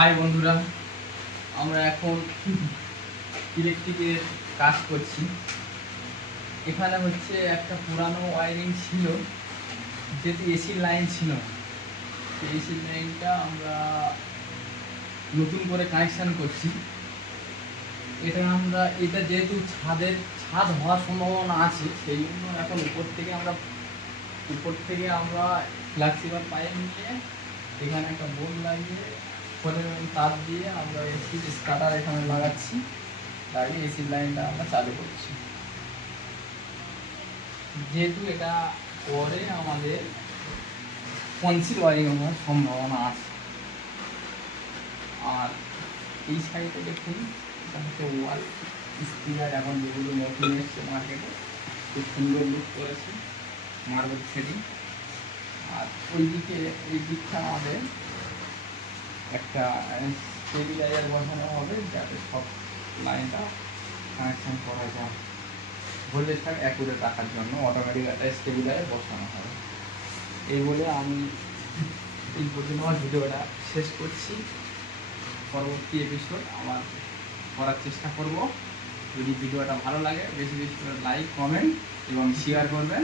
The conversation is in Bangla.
হাই বন্ধুরা, আমরা এখন ইলেকট্রিকের কাজ করছি। এখানে হচ্ছে একটা পুরানো ওয়ারিং ছিল, যেহেতু এসির লাইন ছিল, সেই এসির লাইনটা আমরা নতুন করে কানেকশান করছি। এটা যেহেতু ছাদ হওয়ার সম্ভাবনা আছে, সেই জন্য এখন উপর থেকে আমরা ফ্লেক্সিবল পাইপ নিয়ে এখানে একটা বোর্ড লাগিয়ে তার দিয়ে আমরা এসির স্টার্টার এখানে লাগাচ্ছি, লাগিয়ে এসির লাইনটা আমরা চালু করছি। যেহেতু এটা পরে আমাদের কনসিল ওয়ারিং হওয়ার সম্ভাবনা আছে। আর এই সাইডে দেখুন, এটা হচ্ছে ওয়াল স্পিকার, এখন যেগুলো নতুন এসছে মার্কেটে, খুব সুন্দর লুক করেছে মার্বেল সেটিং। আর এই দিকটা আমাদের একটা স্টেবিলাইজার বসানো হবে, যাতে সব লাইনটা কানেকশান করা যায়। ভোল্টেজটা অ্যাকুরেট রাখার জন্য অটোমেটিক একটা স্টেবিলাইজার বসানো হবে। এই বলে আমি এই পর্যন্ত আমার ভিডিওটা শেষ করছি। পরবর্তী এপিসোড আমার করার চেষ্টা করব। যদি ভিডিওটা ভালো লাগে বেশি বেশি করে লাইক, কমেন্ট এবং শেয়ার করবেন।